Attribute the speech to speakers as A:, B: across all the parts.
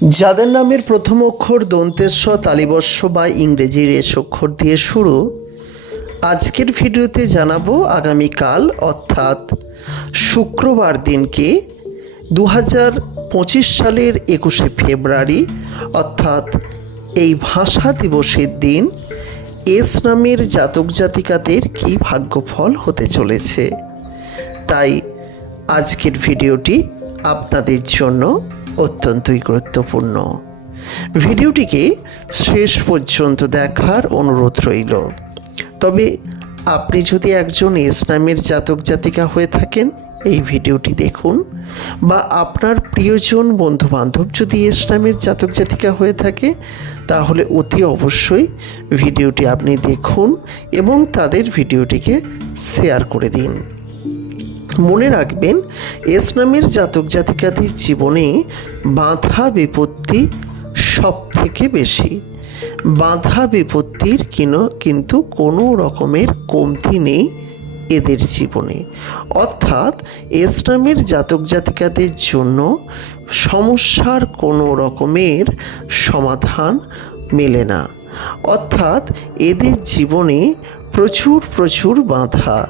A: যাদের নামের প্রথম অক্ষর দন্তেস্ব তালিবস্য বা ইংরেজির এস অক্ষর দিয়ে শুরু, আজকের ভিডিওতে জানাব আগামীকাল, অর্থাৎ শুক্রবার দিনকে দু হাজার পঁচিশ সালের একুশে ফেব্রুয়ারি, অর্থাৎ এই ভাষা দিবসের দিন এস নামের জাতক জাতিকাদের কী ভাগ্যফল হতে চলেছে। তাই আজকের ভিডিওটি আপনাদের জন্য অত্যন্তই গুরুত্বপূর্ণ। ভিডিওটিকে শেষ পর্যন্ত দেখার অনুরোধ রইল। তবে আপনি যদি একজন ইসলামের জাতক জাতিকা হয়ে থাকেন, এই ভিডিওটি দেখুন বা আপনার প্রিয়জন বন্ধু বান্ধব যদি ইসলামের জাতক জাতিকা হয়ে থাকে, তাহলে অতি অবশ্যই ভিডিওটি আপনি দেখুন এবং তাদের ভিডিওটিকে শেয়ার করে দিন। মনে রাখবেন ইসলামের জাতক জাতিকাদের জীবনে বাধা বিপত্তি সব থেকে বেশি। বাধা বিপত্তির কিন, কিন্তু কোনো রকমের কমতি নেই এদের জীবনে। অর্থাৎ ইসলামের জাতক জাতিকাদের জন্য সমস্যার কোনো রকমের সমাধান মেলে না। অর্থাৎ এদের জীবনে প্রচুর প্রচুর বাঁধা,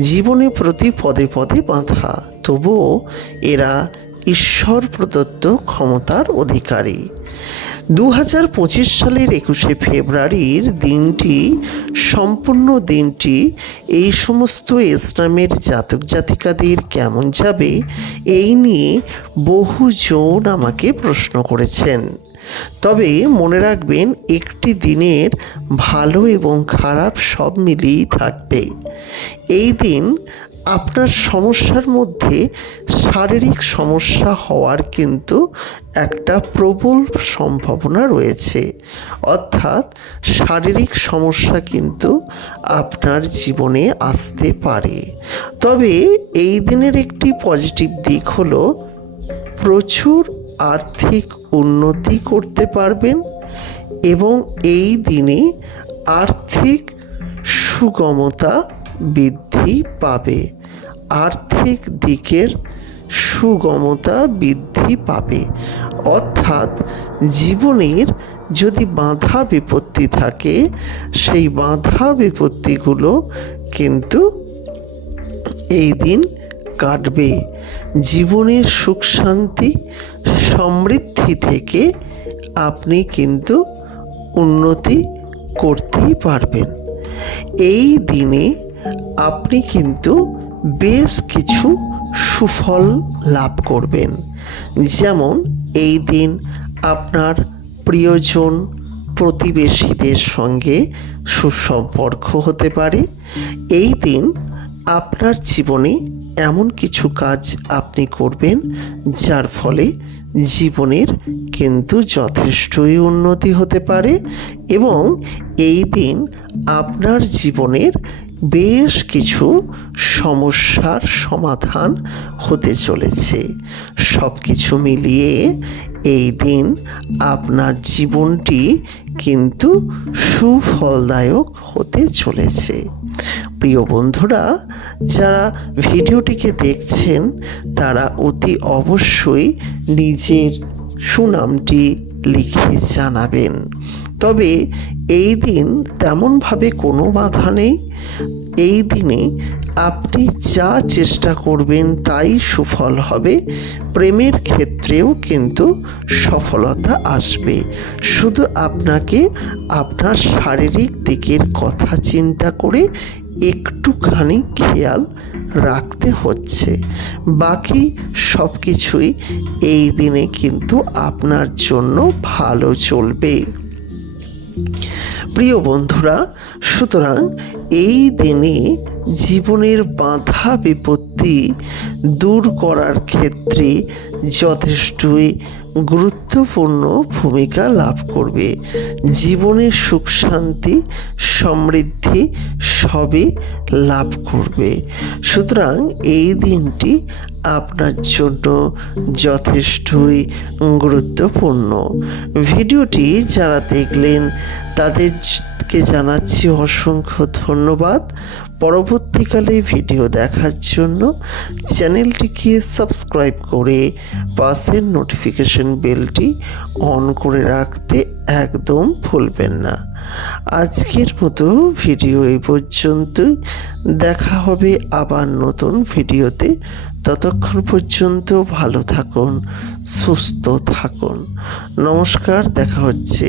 A: জীবনে প্রতি পদে পদে বাঁধা। তবুও এরা ঈশ্বর প্রদত্ত ক্ষমতার অধিকারী। দু হাজার পঁচিশ সালের একুশে ফেব্রুয়ারির দিনটি, সম্পূর্ণ দিনটি এই সমস্ত ইসলামের জাতক জাতিকাদের কেমন যাবে, এই নিয়ে বহু বহুজন আমাকে প্রশ্ন করেছেন। তবে মনে রাখবেন, একটি দিনের ভালো এবং খারাপ সব মিলিয়েই থাকবে। এই দিন আপনার সমস্যার মধ্যে শারীরিক সমস্যা হওয়ার কিন্তু একটা প্রবল সম্ভাবনা রয়েছে। অর্থাৎ শারীরিক সমস্যা কিন্তু আপনার জীবনে আসতে পারে। তবে এই দিনের একটি পজিটিভ দিক হলো, প্রচুর আর্থিক উন্নতি করতে পারবেন এবং এই দিনে আর্থিক সুগমতা বৃদ্ধি পাবে। আর্থিক দিকের সুগমতা বৃদ্ধি পাবে। অর্থাৎ জীবনের যদি বাধা বিপত্তি থাকে, সেই বাধা বিপত্তিগুলো কিন্তু এই দিন কাটবে। জীবনের সুখ শান্তি, সমৃদ্ধি থেকে আপনি কিন্তু উন্নতি করতেই পারবেন। এই দিনে আপনি কিন্তু বেশ কিছু সুফল লাভ করবেন। যেমন এই দিন আপনার প্রিয়জন প্রতিবেশীদের সঙ্গে সুসম্পর্ক হতে পারে। এই দিন আপনার জীবনে এমন কিছু কাজ আপনি করবেন যার ফলে জীবনের কিন্তু যথেষ্টই উন্নতি হতে পারে এবং এই দিন আপনার জীবনের বেশ কিছু সমস্যার সমাধান হতে চলেছে। সব কিছু মিলিয়ে এই দিন আপনার জীবনটি কিন্তু সুফলদায়ক হতে চলেছে। প্রিয় বন্ধুরা, যারা ভিডিওটিকে দেখছেন, তারা অতি অবশ্যই নিজের সুনামটি লিখে জানাবেন। তবে এই দিন তেমনভাবে কোনো বাধা নেই। এই দিনে আপনি যা চেষ্টা করবেন তাই সুফল হবে। প্রেমের ক্ষেত্রেও কিন্তু সফলতা আসবে। শুধু আপনাকে আপনার শারীরিক দিকের কথা চিন্তা করে একটুখানি খেয়াল রাখতে হচ্ছে। বাকি সব কিছুই এই দিনে কিন্তু আপনার জন্য ভালো চলবে। প্রিয় বন্ধুরা সুতরাং এই দিনে জীবনের বাধা বিপত্তি দূর করার ক্ষেত্রে যথেষ্টই গুরুত্বপূর্ণ ভূমিকা লাভ করবে। জীবনের সুখ, শান্তি, সমৃদ্ধি সবই লাভ করবে। সুতরাং এই দিনটি আপনার জন্য যথেষ্টই গুরুত্বপূর্ণ। ভিডিওটি যারা দেখলেন, তাদেরকে জানাচ্ছি অসংখ্য ধন্যবাদ। পরবর্তীকালে ভিডিও দেখার জন্য চ্যানেলটিকে সাবস্ক্রাইব করে পাশের নোটিফিকেশন বেলটি অন করে রাখতে একদম ভুলবেন না। আজকের মতো ভিডিও এই পর্যন্তই। দেখা হবে আবার নতুন ভিডিওতে। ততক্ষণ পর্যন্ত ভালো থাকুন, সুস্থ থাকুন। নমস্কার, দেখা হচ্ছে।